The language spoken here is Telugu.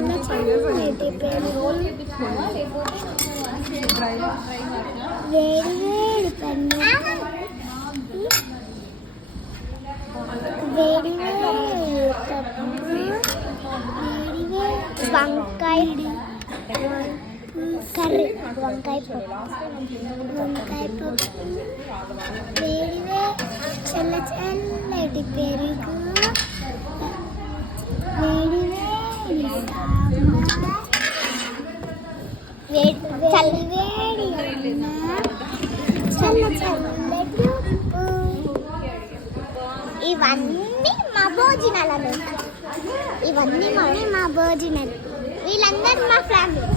చల్ల చల్లటి పెరుగు, వేడి వేడి పన్ను, వేడి వేడి పప్పు, వేడి వేడి వంకాయ కర్రీ, వంకాయ పప్పు, వేడి వేడి చల్ల చల్లటి పెరుగు, వేడి వేడి సాంబార్, చల్ల వేడి అన్నం, చల్ల చల్లటి ఉప్పు. ఇవన్నీ మా భోజనాలు, ఇవన్నీ మా భోజనాలు. వీళ్ళందరూ మా ఫ్యామిలీ.